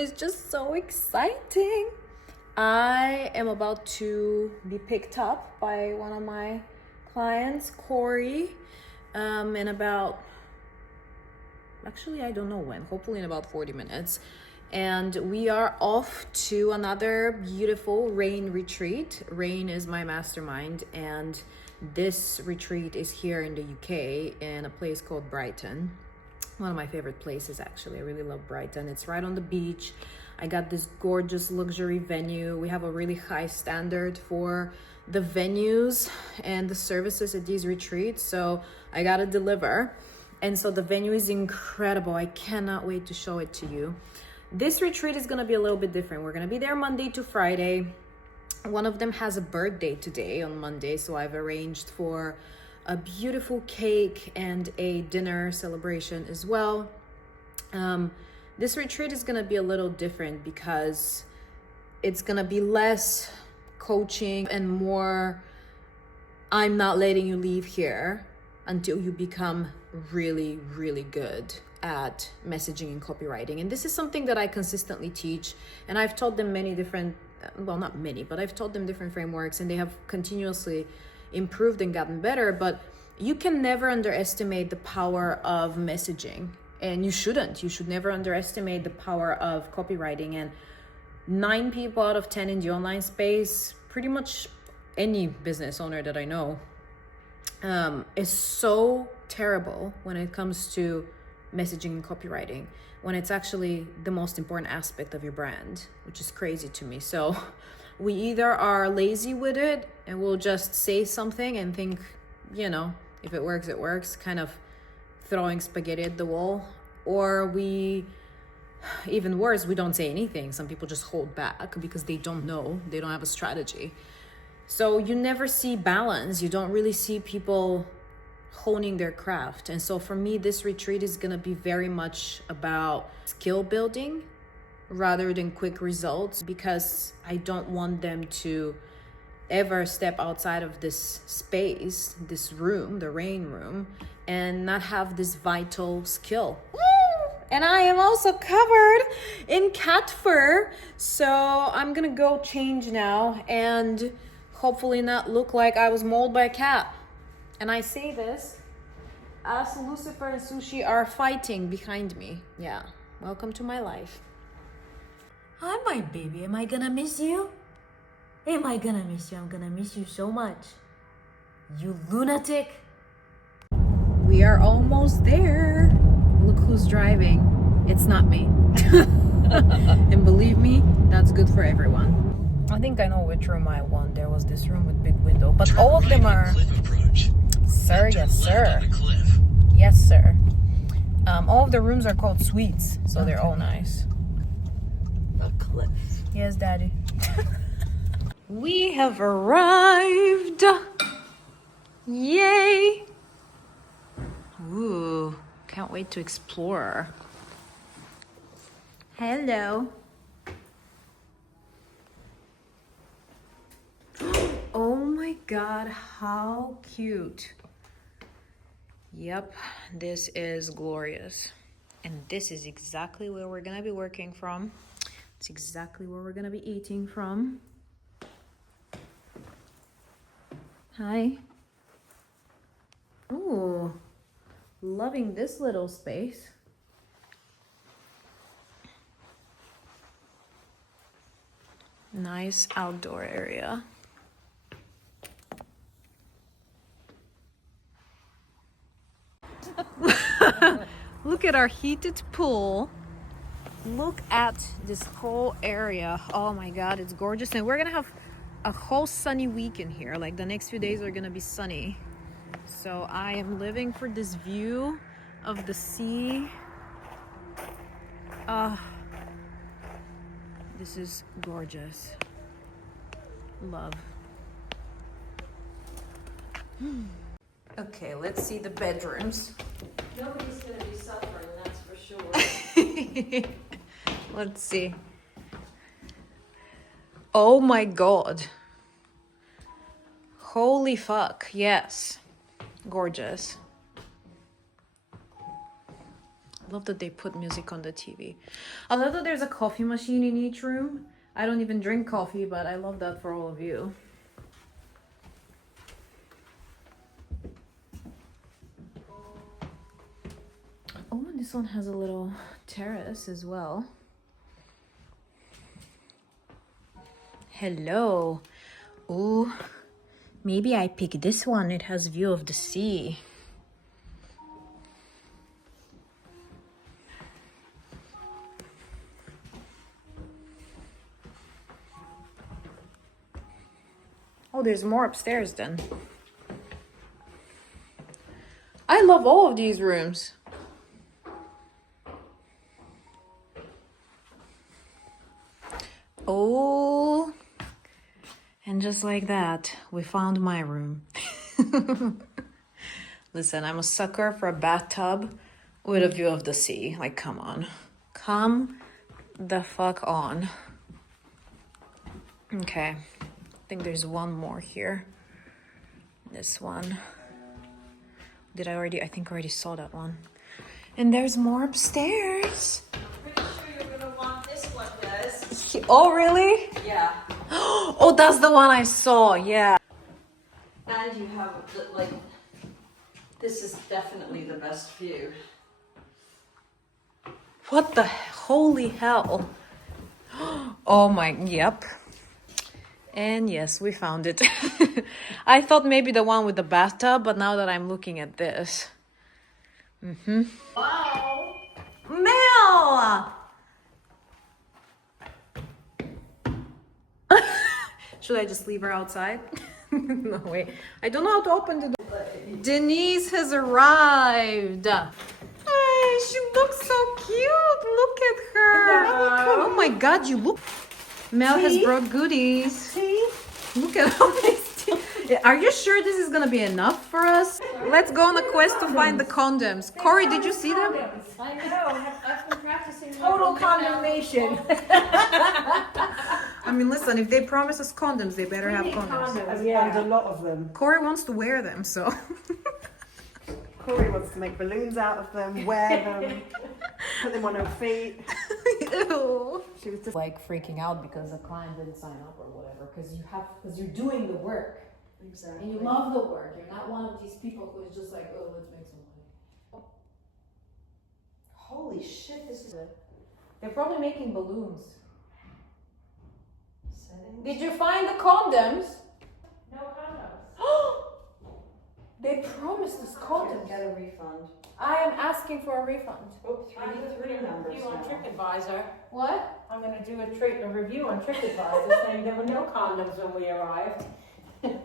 is just so exciting. I am about to be picked up by one of my clients, Corey, in about, actually, I don't know when, hopefully in about 40 minutes. And we are off to another beautiful rain retreat. Rain is my mastermind, and this retreat is here in the UK in a place called Brighton. One of my favorite places, actually. I really love Brighton. It's right on the beach. I got this gorgeous luxury venue. We have a really high standard for the venues and the services at these retreats, so I gotta deliver. And so the venue is incredible. I cannot wait to show it to you. This retreat is gonna be a little bit different. We're gonna be there Monday to Friday. One of them has a birthday today on Monday, so I've arranged for a beautiful cake and a dinner celebration as well. This retreat is gonna be a little different because it's gonna be less coaching and more, I'm not letting you leave here until you become really, really good at messaging and copywriting. And this is something that I consistently teach, and I've taught them many different, well, not many, but I've taught them different frameworks, and they have continuously improved and gotten better. But you can never underestimate the power of messaging, and you shouldn't. You should never underestimate the power of copywriting. And 9 people out of 10 in the online space, pretty much any business owner that I know, is so terrible when it comes to messaging and copywriting, when it's actually the most important aspect of your brand, which is crazy to me. So we either are lazy with it and we'll just say something and think, if it works, it works, kind of throwing spaghetti at the wall, or we, even worse, we don't say anything. Some people just hold back because they don't know, they don't have a strategy. So you never see balance. You don't really see people honing their craft. And so for me, this retreat is going to be very much about skill building rather than quick results, because I don't want them to ever step outside of this space, this room, the rain room, and not have this vital skill. And I am also covered in cat fur, so I'm gonna go change now and hopefully not look like I was mauled by a cat. And I say this as Lucifer and Sushi are fighting behind me. Yeah, welcome to my life. Hi, my baby. Am I gonna miss you? Am I gonna miss you? I'm gonna miss you so much. You lunatic. We are almost there. Look who's driving. It's not me. And believe me, that's good for everyone. I think I know which room I want. There was this room with big window, but all of them are... Sir, yes, sir. Yes, sir. All of the rooms are called suites, so they're all nice. A cliff. Yes, Daddy. We have arrived. Yay. Ooh, can't wait to explore. Hello. Oh my God, how cute. Yep, this is glorious. And this is exactly where we're gonna be working from. It's exactly where we're gonna be eating from. Hi. Ooh, loving this little space. Nice outdoor area. Look at our heated pool. Look at this whole area. Oh my God, it's gorgeous. And we're gonna have a whole sunny week in here. Like the next few days are gonna be sunny. So I am living for this view of the sea. This is gorgeous. Love. Okay, let's see the bedrooms. Nobody's gonna be suffering, that's for sure. Let's see. Oh my God. Holy fuck, yes. Gorgeous. Love that they put music on the TV. I love that there's a coffee machine in each room. I don't even drink coffee, but I love that for all of you. Oh, and this one has a little terrace as well. Hello. Oh, maybe I pick this one. It has view of the sea. Oh, there's more upstairs then. I love all of these rooms. Oh, and just like that, we found my room. Listen, I'm a sucker for a bathtub with a view of the sea. Like, come on. Come the fuck on. Okay. I think there's one more here. This one. Did I already? I think I already saw that one. And there's more upstairs. Pretty sure you're gonna want this one, guys. Oh, really? Yeah. Oh, that's the one I saw. Yeah. And you have, like, this is definitely the best view. What the holy hell? Oh my, yep. And yes, we found it. I thought maybe the one with the bathtub, but now that I'm looking at this. Wow. Mel! Should I just leave her outside? No, wait. I don't know how to open the door. Denise has arrived. Hey, she looks so cute. Look at her. Oh my God, you look. Mel has brought goodies. See? Look at all these. Are you sure this is gonna be enough for us? Let's go on a quest to find the condoms. Corey, did you see them? I know. I've been practicing. Total condemnation. I mean, listen, if they promise us condoms, they better have condoms. And a lot of them. Corey wants to wear them, so. Corey wants to make balloons out of them, wear them, put them on her feet. Ew. She was just Like freaking out because the client didn't sign up or whatever, because you're doing the work. exactly. And you love the work. You're not one of these people who's just like, oh, let's make some money. Holy shit! This is a They're probably making balloons. setting. Did you find the condoms? No condoms. They promised us condoms. Get a refund. I am asking for a refund. Oh, three numbers Review on now. TripAdvisor. What? I'm going to do a review on TripAdvisor saying there were no condoms when we arrived. That's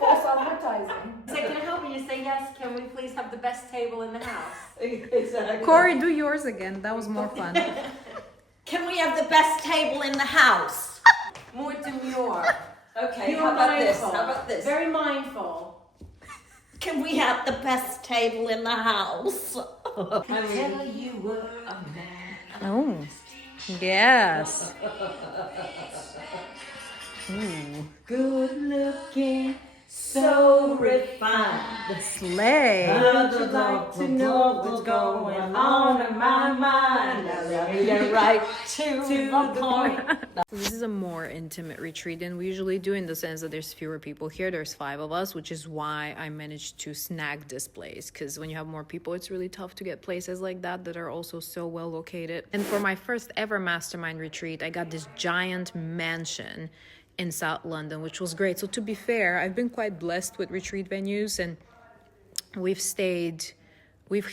false advertising. So can I help you? You say yes. Can we please have the best table in the house? Exactly. Corey, do yours again. That was more fun. Can we have the best table in the house? More demure. Okay. You how are about this? mindful. How about this? Very mindful. Can we have the best table in the house? I tell you were a man. Oh, yes. Ooh. Good looking, so refined. Slay. I'd like to know what's going on in my mind. Now let me get right to the point. So this is a more intimate retreat than we usually do, in the sense that there's fewer people here. There's 5 of us, which is why I managed to snag this place, because when you have more people, it's really tough to get places like that are also so well located. And for my first ever mastermind retreat, I got this giant mansion in South London, which was great. So to be fair, I've been quite blessed with retreat venues, and we've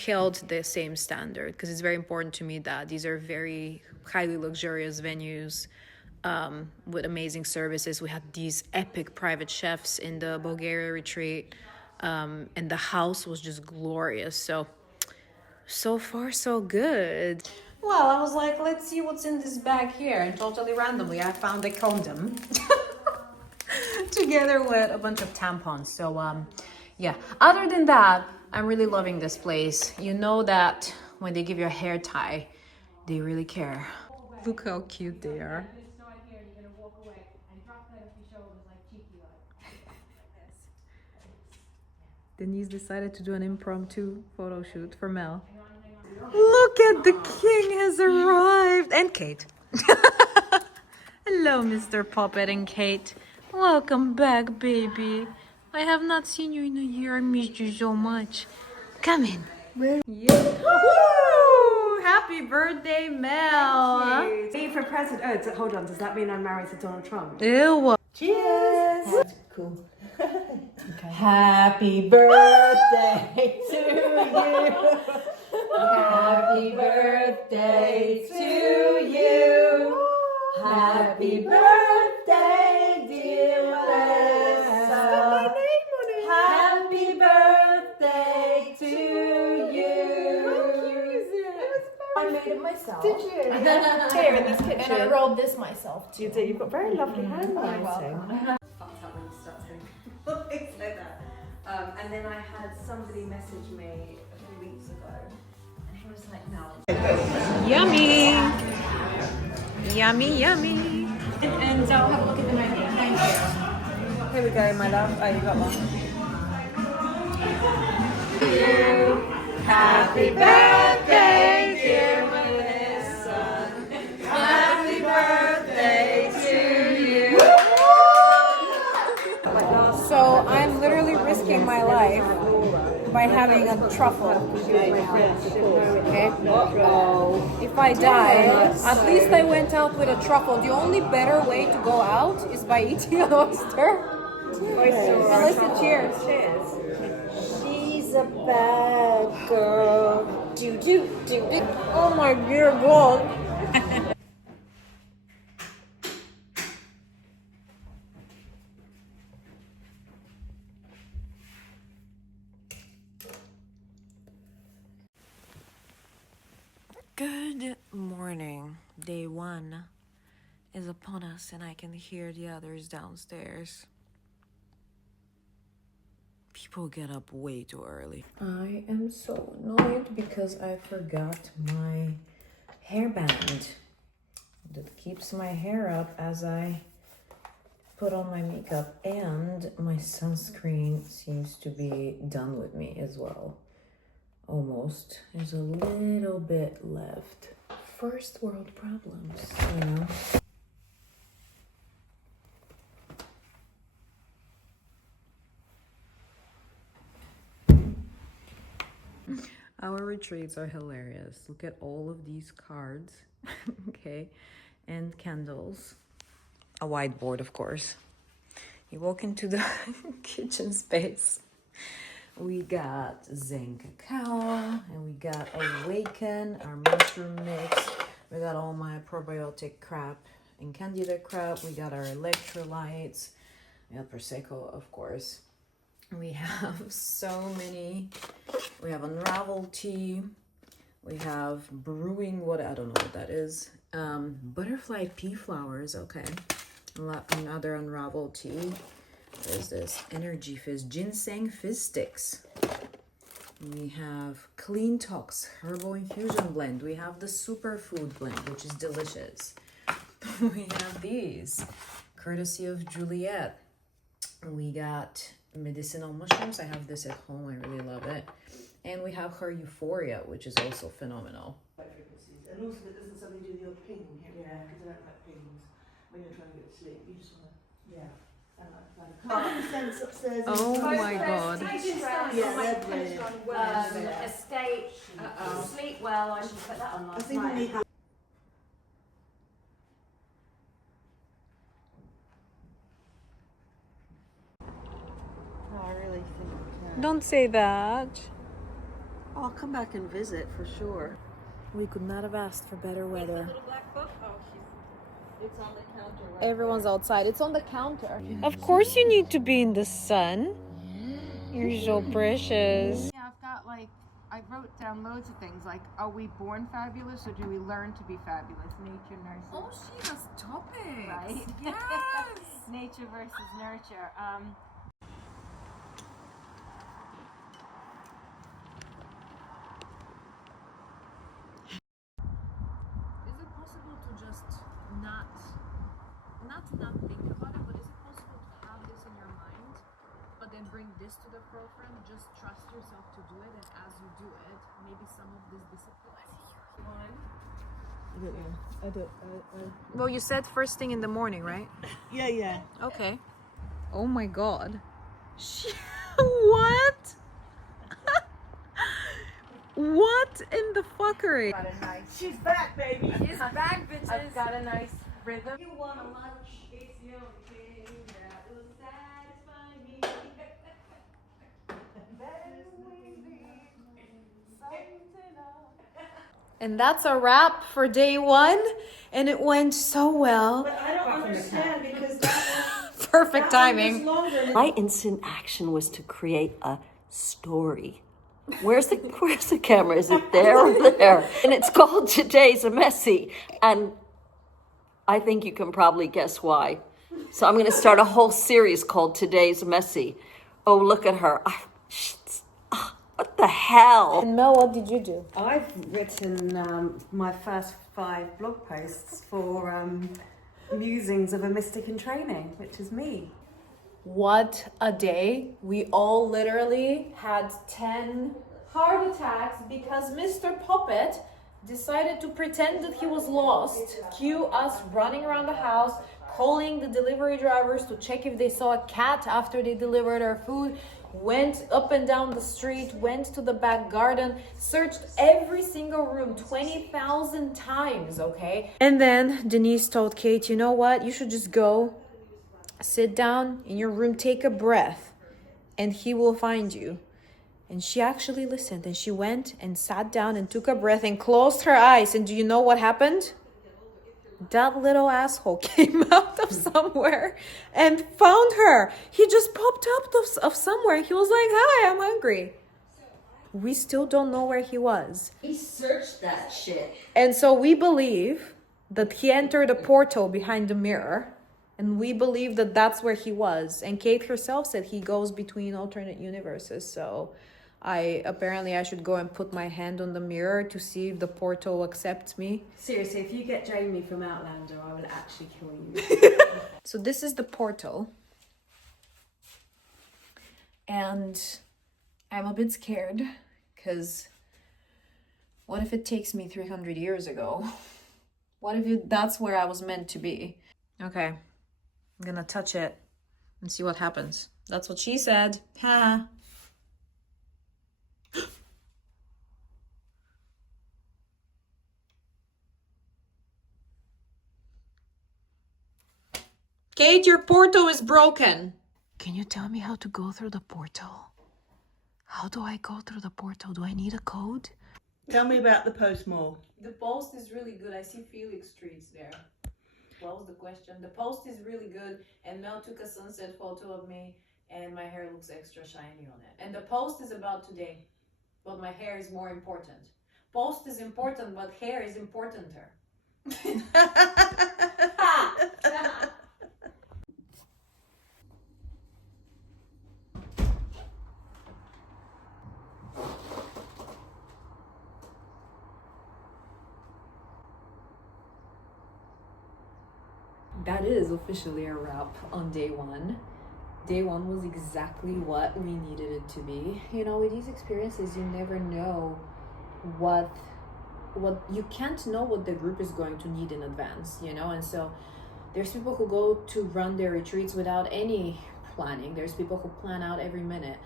held the same standard, because it's very important to me that these are very highly luxurious venues with amazing services. We had these epic private chefs in the Bulgaria retreat, and the house was just glorious. So far so good. Well, I was like, let's see what's in this bag here, and totally randomly I found a condom together with a bunch of tampons. So yeah, other than that, I'm really loving this place. You know that when they give you a hair tie, they really care. Look how cute they are. Denise decided to do an impromptu photo shoot for Mel. Look at the king has arrived! And Kate. Hello, Mr. Puppet and Kate. Welcome back, baby. I have not seen you in a year. I missed you so much. Come in. Yeah. Woo! Happy birthday, Mel. Me for president. Oh, hold on. Does that mean I'm married to Donald Trump? Ew. Cheers. That's cool. Happy birthday to you. Happy birthday to you. Happy birthday, dear Melissa. Happy birthday to you. I made it myself. Did you? Here in this kitchen. And I rolled this myself too. You do. You've got very lovely handwriting. welcome. Fucked up when you start saying things like that. And then I had somebody message me a few weeks ago, and he was like, "No." Yummy. Yummy, yummy. And I'll have a look at the menu. Thank you. Here we go, my love. Oh, you got one. Happy birthday, dear Melissa. Happy birthday to you. So I'm literally risking my life by having a truffle. Okay? If I die, at least I went out with a truffle. The only better way to go out is by eating an oyster. Melissa, cheers. She's a bad girl. Do. Oh my dear God. Good morning. Day 1 is upon us, and I can hear the others downstairs. People get up way too early. I am so annoyed because I forgot my hairband that keeps my hair up as I put on my makeup, and my sunscreen seems to be done with me as well. Almost. There's a little bit left. First world problems, you know. Our retreats are hilarious. Look at all of these cards, okay, and candles. A whiteboard, of course. You walk into the kitchen space. We got Zen Cacao, and we got Awaken, our mushroom mix. We got all my probiotic crap and candida crap. We got our electrolytes. We got Prosecco, of course. We have so many. We have Unravel tea. We have brewing, what I don't know what that is. Butterfly pea flowers, okay. Another Unravel tea. What is this? Energy Fizz, ginseng fizz sticks. We have Clean Tox herbal infusion blend. We have the superfood blend, which is delicious. We have these, courtesy of Juliet. We got medicinal mushrooms. I have this at home. I really love it. And we have her Euphoria, which is also phenomenal. And also, it doesn't suddenly do the odd ping. Yeah, because I don't like pings. When you're trying to get to sleep, you just want to. Yeah. Upstairs. Oh my God. Escape, sleep well. I should put that on last night. I really think. Don't say that. I'll come back and visit for sure. We could not have asked for better weather. Black book. Oh, it's on the counter. Right? Everyone's outside. It's on the counter. Of course you need to be in the sun. You're so precious. Yeah, I've got I wrote down loads of things like, are we born fabulous or do we learn to be fabulous? Nature, nurture. Oh, she has topics. Right? Yes. Nature versus nurture. Is it possible to just not think about it, but is it possible to have this in your mind, but then bring this rise to the forefront, just trust yourself to do it, and as you do it, maybe some of this disappears. I don't. Well, you said first thing in the morning, right? Yeah. Okay. Oh my god. What? What in the fuckery? Got a nice. She's back, baby. She's back, bitches. I've got a nice rhythm. You want a lunch? It's the only thing that will satisfy me. And that's a wrap for day one, and it went so well. But I don't understand because that Perfect timing. My instant action was to create a story. Where's the camera? Is it there or there? And it's called Today's a Messy. And I think you can probably guess why. So I'm going to start a whole series called Today's Messy. Oh, look at her. What the hell? And Mel, what did you do? I've written my first 5 blog posts for Musings of a Mystic in Training, which is me. What a day. We all literally had 10 heart attacks because Mr. Puppet decided to pretend that he was lost. Cue us running around the house, calling the delivery drivers to check if they saw a cat after they delivered our food, went up and down the street, went to the back garden, searched every single room 20,000 times, okay? And then Denise told Kate, you know what? You should just go, sit down in your room, take a breath, and he will find you. And she actually listened, and she went and sat down and took a breath and closed her eyes. And do you know what happened? That little asshole came out of somewhere and found her. He just popped up of somewhere. He was like, hi, I'm hungry. We still don't know where he was. He searched that shit. And so we believe that he entered a portal behind the mirror. And we believe that that's where he was. And Kate herself said he goes between alternate universes. So I should go and put my hand on the mirror to see if the portal accepts me. Seriously, if you get Jamie from Outlander, I will actually kill you. So this is the portal. And I'm a bit scared because what if it takes me 300 years ago? What if that's where I was meant to be? Okay, I'm gonna touch it and see what happens. That's what she said. Ha. Kate, your portal is broken. Can you tell me how to go through the portal? How do I go through the portal? Do I need a code? Tell me about the post more. The post is really good. I see Felix trees there. What was the question? The post is really good, and Mel took a sunset photo of me, and my hair looks extra shiny on it. And the post is about today, but my hair is more important. Post is important, but hair is importanter. That is officially a wrap on day one. Day one was exactly what we needed it to be. You know, with these experiences, you never know what you can't know what the group is going to need in advance, you know? And so there's people who go to run their retreats without any planning. There's people who plan out every minute.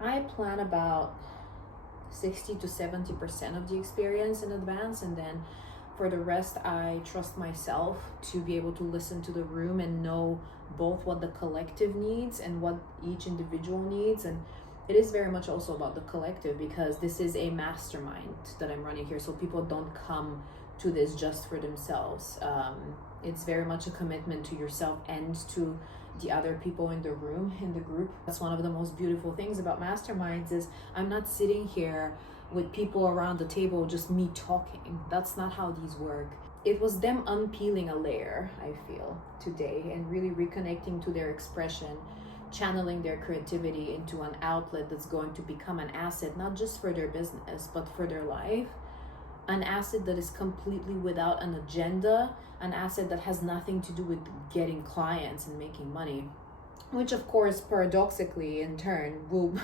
I plan about 60 to 70% of the experience in advance, and then for the rest, I trust myself to be able to listen to the room and know both what the collective needs and what each individual needs. And it is very much also about the collective, because this is a mastermind that I'm running here. So people don't come to this just for themselves. It's very much a commitment to yourself and to the other people in the room, in the group. That's one of the most beautiful things about masterminds is I'm not sitting here with people around the table, just me talking. That's not how these work. It was them unpeeling a layer, I feel, today, and really reconnecting to their expression, channeling their creativity into an outlet that's going to become an asset, not just for their business, but for their life. An asset that is completely without an agenda, an asset that has nothing to do with getting clients and making money. which of course paradoxically in turn will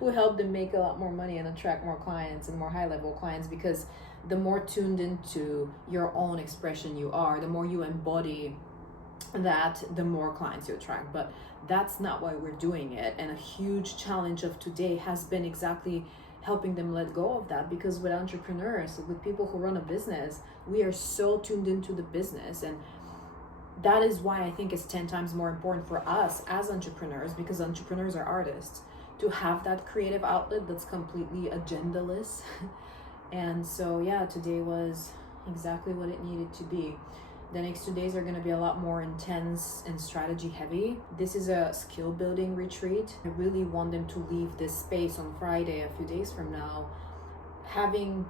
will help them make a lot more money and attract more clients and more high level clients, because the more tuned into your own expression you are, the more you embody that, the more clients you attract. But that's not why we're doing it. And a huge challenge of today has been exactly helping them let go of that, because with entrepreneurs, with people who run a business, we are so tuned into the business. And that is why I think it's 10 times more important for us as entrepreneurs, because entrepreneurs are artists, to have that creative outlet that's completely agendaless. And so yeah, today was exactly what it needed to be. The next 2 days are going to be a lot more intense and strategy heavy. This is a skill building retreat. I really want them to leave this space on Friday, a few days from now, having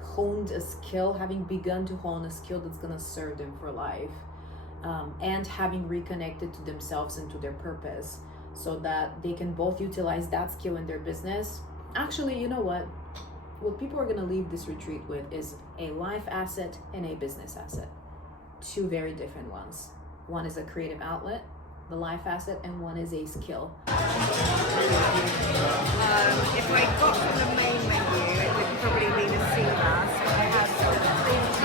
honed a skill, having begun to hone a skill that's going to serve them for life, and having reconnected to themselves and to their purpose, so that they can both utilize that skill in their business. Actually, you know what people are going to leave this retreat with is a life asset and a business asset. Two very different ones. One is a creative outlet, the life asset, and one is a skill. If I got from the main menu, it would probably be the sea bass. I had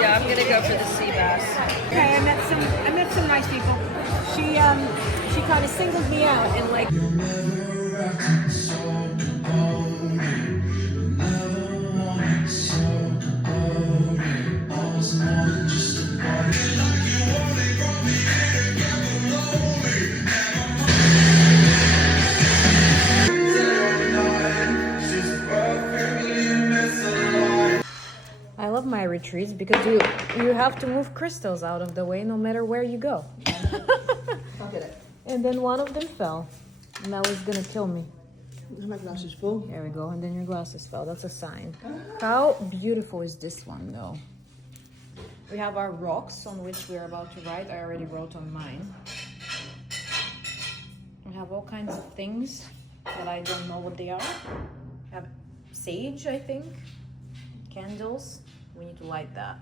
Yeah, I'm gonna go for the sea bass. Okay, I met some nice people. She kind of singled me out and like. I love my retreats because you have to move crystals out of the way no matter where you go. I'll get it. And then one of them fell. Now it's gonna kill me. My glass is full. There we go. And then your glasses fell. That's a sign. How beautiful is this one though? We have our rocks on which we're about to write. I already wrote on mine. We have all kinds of things that I don't know what they are. We have sage, I think. Candles. We need to light that.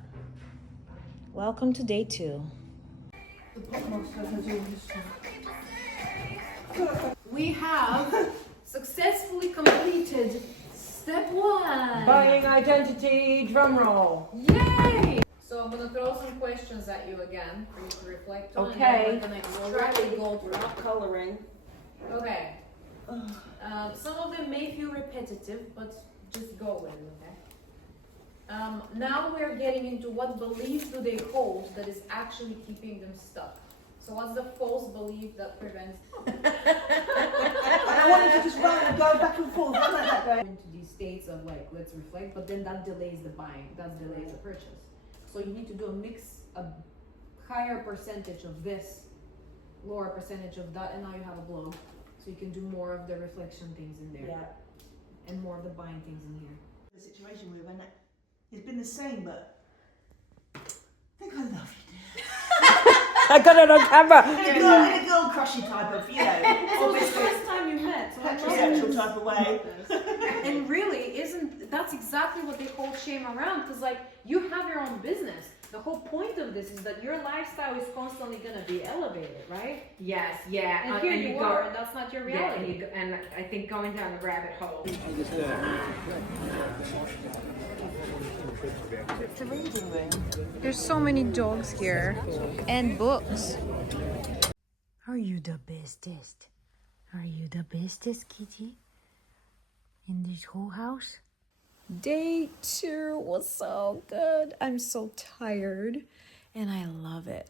Welcome to day 2. We have successfully completed step 1. Buying identity, drum roll. Yay! So I'm gonna throw some questions at you again for you to reflect on. Okay. And then we're gonna extract the gold We're not colouring. Okay. Some of them may feel repetitive, but just go with it, okay? Now we're getting into what beliefs do they hold that is actually keeping them stuck. So what's the false belief that prevents I wanted to just run and go back and forth. I like that going. into these states of like, let's reflect, but then that delays the buying, that delays the purchase. So you need to do a higher percentage of this, lower percentage of that, and now you have a blow. So you can do more of the reflection things in there. Yeah. And more of the buying things in here. The situation we went at, it's been the same, but I think I love you. I got it on camera. In a girl crushy type of, you know, It's the obviously first time you met, so heterosexual type of way. And really, that's exactly what they hold shame around, because like, you have your own business. The whole point of this is that your lifestyle is constantly gonna be elevated, right? Yes, yeah. And here you are, and that's not your Yeah, reality. and I think going down the rabbit hole. It's a reading room. There's so many dogs here and books. Are you the bestest? Are you the bestest, kitty? In this whole house? Day 2 was so good. I'm so tired and I love it.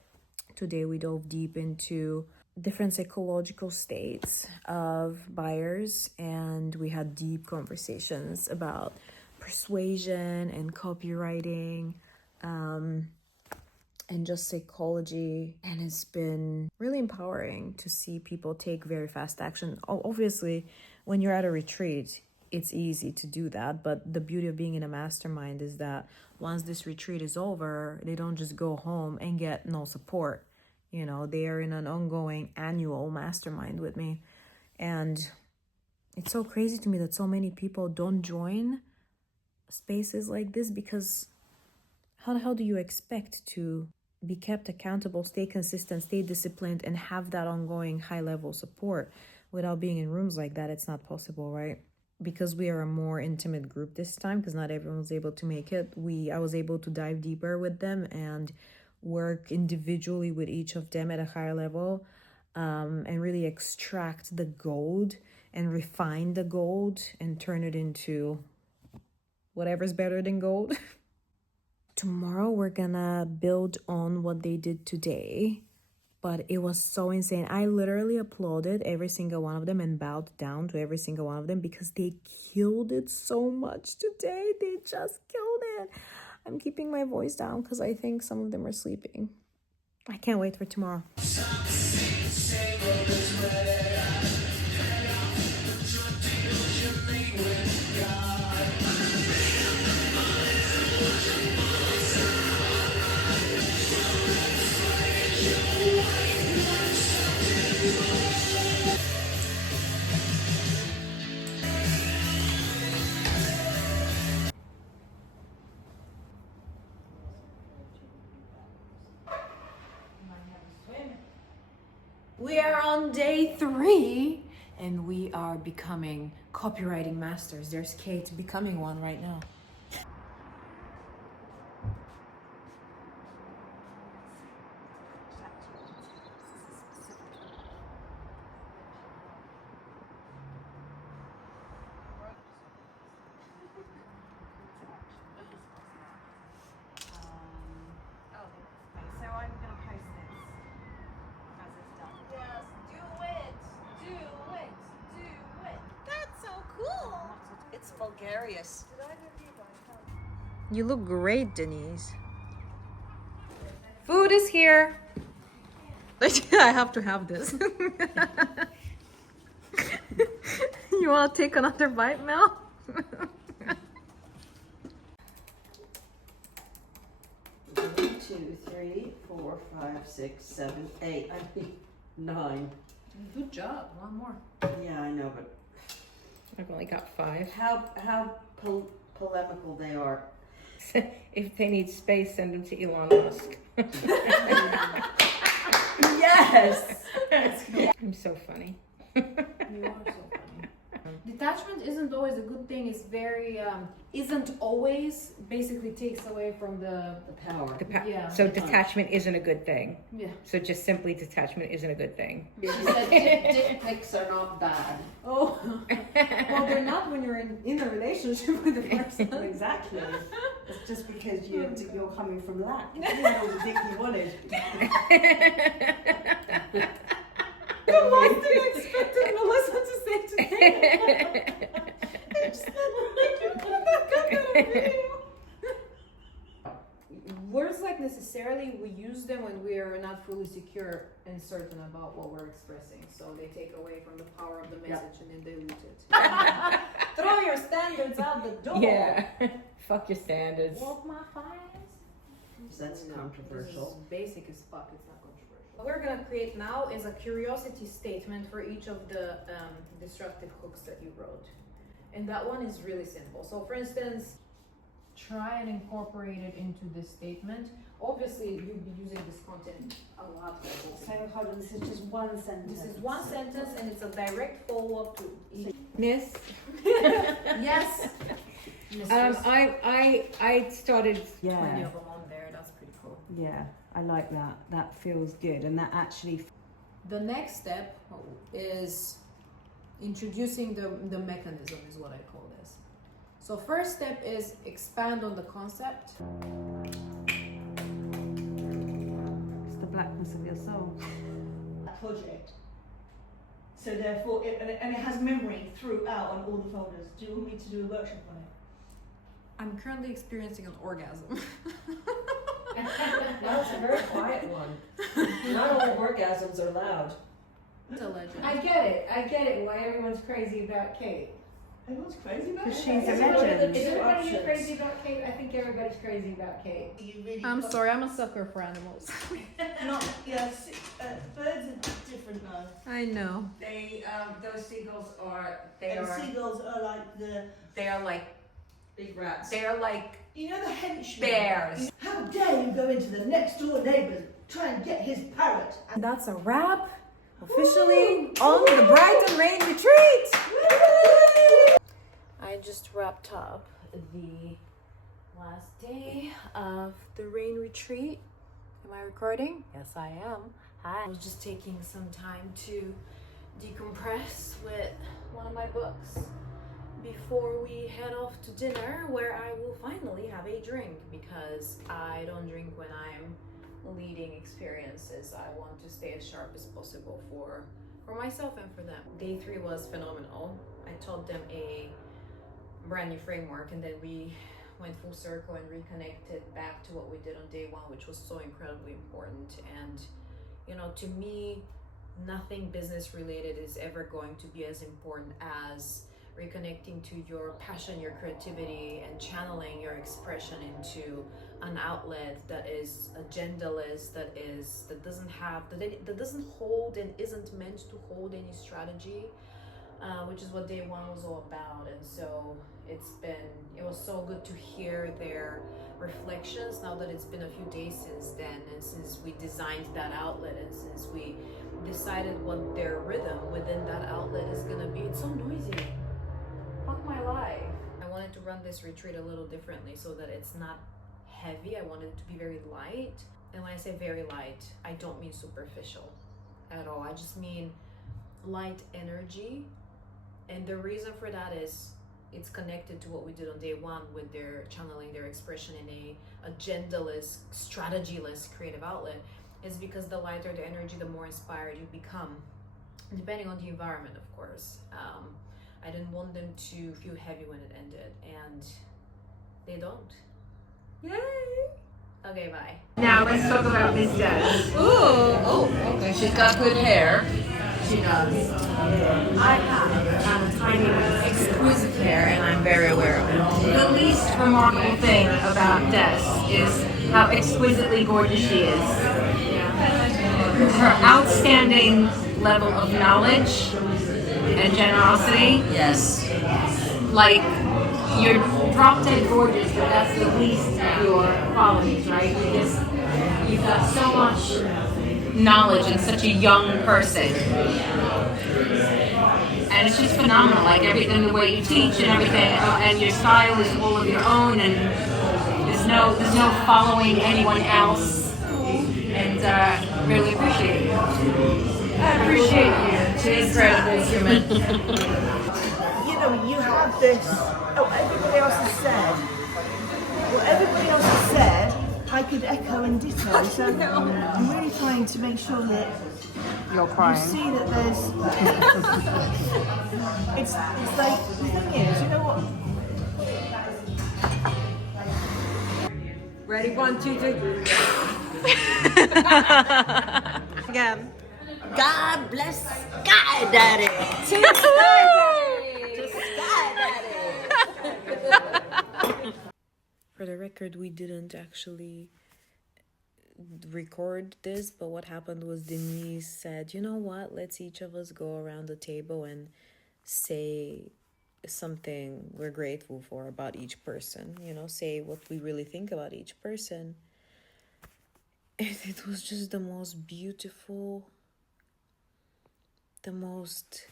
Today we dove deep into different psychological states of buyers, and we had deep conversations about persuasion and copywriting, and just psychology. And it's been really empowering to see people take very fast action. Obviously, when you're at a retreat, it's easy to do that, but the beauty of being in a mastermind is that once this retreat is over, they don't just go home and get no support. You know, they are in an ongoing annual mastermind with me. And it's so crazy to me that so many people don't join spaces like this, because how the hell do you expect to be kept accountable, stay consistent, stay disciplined, and have that ongoing high level support without being in rooms like that. It's not possible, right? Because we are a more intimate group this time, because not everyone was able to make it, I was able to dive deeper with them and work individually with each of them at a higher level, and really extract the gold and refine the gold and turn it into whatever's better than gold. Tomorrow we're gonna build on what they did today, but it was so insane. I literally applauded every single one of them and bowed down to every single one of them because they killed it so much today. They just killed it. I'm keeping my voice down because I think some of them are sleeping. I can't wait for tomorrow. We are on day 3 and we are becoming copywriting masters. There's Kate becoming one right now. So I'm going to post this as it's done. Yes, do it. That's so cool. It's Bulgarious. You look great, Denise. Food is here. I have to have this. You want to take another bite, Mel? 2, 3, 4, 5, 6, 7, 8. I mean, 9. Good job. One more. Yeah, I know, but I've only got 5. how polemical they are. If they need space, send them to Elon Musk. Yes. I'm so funny. You are so funny. Detachment isn't always a good thing. It's very, isn't always, basically takes away from the power. Yeah. So detachment isn't a good thing. Yeah. So just simply detachment isn't a good thing. You said dick pics are not bad. Oh, well, they're not when you're in a relationship with the person. Exactly. It's just because you're coming from lack. You know the dick you wanted. The last thing I expected Melissa to say today. Words like necessarily, we use them when we are not fully secure and certain about what we're expressing. So they take away from the power of the message and then dilute it. Throw your standards out the door. Yeah. Fuck your standards. Walk my fines. That's controversial. This is basic as fuck. It's not controversial. What we're gonna create now is a curiosity statement for each of the destructive hooks that you wrote. And that one is really simple. So for instance, try and incorporate it into this statement. Obviously, you'll be using this content a lot. So hold on, this is just one sentence. This is one sentence and it's a direct follow-up to each. Miss? Yes. I started. Plenty Yeah, of them on there. That's pretty cool. yeah, I like that. That feels good, and that actually. The next step is introducing the mechanism is what I call this. So first step is expand on the concept. It's the blackness of your soul. Project. So therefore, and it has memory throughout on all the folders. Do you want me to do a workshop on it? I'm currently experiencing an orgasm. That's a very quiet one. Not all orgasms are loud. It's a legend. I get it. Why everyone's crazy about Kate. Everyone's crazy about it. She's a What are the legend. Is two everybody options? crazy about Kate? I think everybody's crazy about Kate. You really I'm got- sorry, I'm a sucker for animals. Not, yeah, birds are different though. I know. They those seagulls are And seagulls are like the. they are like Big rats. They're like You know the henchman? bears. How dare you go into the next door neighbour's, try and get his parrot? And that's a wrap, officially, on the Brighton Rain Retreat. I just wrapped up the last day of the rain retreat. Am I recording? Yes, I am. Hi. I was just taking some time to decompress with one of my books before we head off to dinner, where I will finally have a drink, because I don't drink when I'm leading experiences. I want to stay as sharp as possible for myself and for them. Day 3 was phenomenal. I taught them a brand new framework, and then we went full circle and reconnected back to what we did on day 1, which was so incredibly important. And you know, to me, nothing business related is ever going to be as important as reconnecting to your passion, your creativity, and channeling your expression into an outlet that is agendaless, that doesn't hold and isn't meant to hold any strategy, which is what day 1 was all about. And so it was so good to hear their reflections now that it's been a few days since then, and since we designed that outlet, and since we decided what their rhythm within that outlet is gonna be. It's so noisy. Fuck my life. I wanted to run this retreat a little differently so that it's not heavy. I wanted it to be very light. And when I say very light, I don't mean superficial at all. I just mean light energy. And the reason for that is it's connected to what we did on day 1 with their channeling their expression in a agendaless, strategyless creative outlet, is because the lighter the energy, the more inspired you become, depending on the environment, of course. I didn't want them to feel heavy when it ended, and they don't. Yay! Okay, bye. Now let's talk about Miss Des. Okay, she's got good hair. She does. I have tiny, exquisite hair, and I'm very aware of it. The least remarkable thing about Des is how exquisitely gorgeous she is. Her outstanding level of knowledge and generosity. Yes. Like, you're drop dead gorgeous, but that's the least of your qualities, right? Because you've got so much knowledge in such a young person. And it's just phenomenal, like everything, the way you teach and everything, and your style is all of your own, and there's no following anyone else. And really appreciate it. I appreciate you. She's incredible human. You know, you have this. Oh, everybody else has said. What everybody else has said, I could echo and ditto. So I'm really trying to make sure that You're you crying. see that there's. it's like the thing is, you know what? Ready? 1, 2, 3. Again. God bless Sky Daddy. For the record, we didn't actually record this, but what happened was Denise said, you know what, let's each of us go around the table and say something we're grateful for about each person, you know, say what we really think about each person. And it was just the most beautiful, the most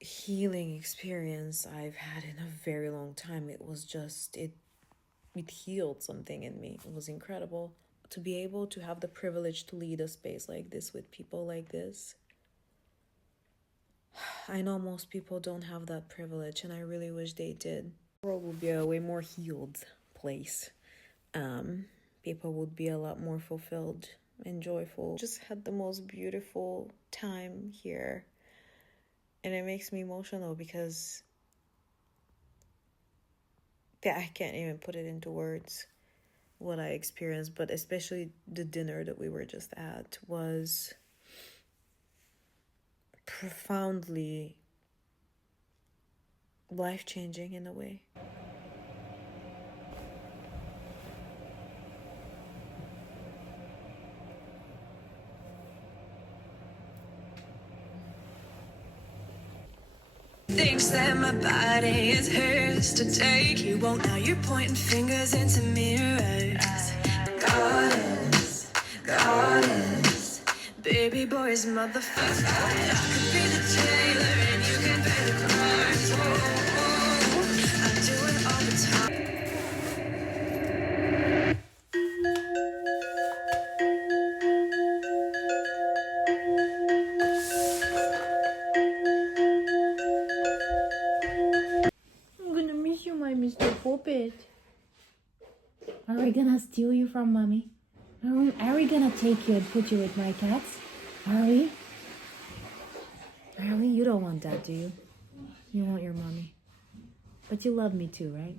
healing experience I've had in a very long time. It was just, it healed something in me. It was incredible to be able to have the privilege to lead a space like this with people like this. I know most people don't have that privilege, and I really wish they did. The world would be a way more healed place. People would be a lot more fulfilled and joyful. Just had the most beautiful time here. And it makes me emotional because I can't even put it into words what I experienced, but especially the dinner that we were just at was profoundly life-changing in a way. thinks that my body is hers to take. You won't, now you're pointing fingers into mirrors. Goddess, goddess, baby boy is motherfucker. I could be the jailer and you can pay the price. I do it all the time. I'm gonna miss you, my Mr. Puppet. Are we gonna steal you from mommy? Are we gonna take you and put you with my cats? Are we? Are we? You don't want that, do you? You want your mommy. But you love me too, right?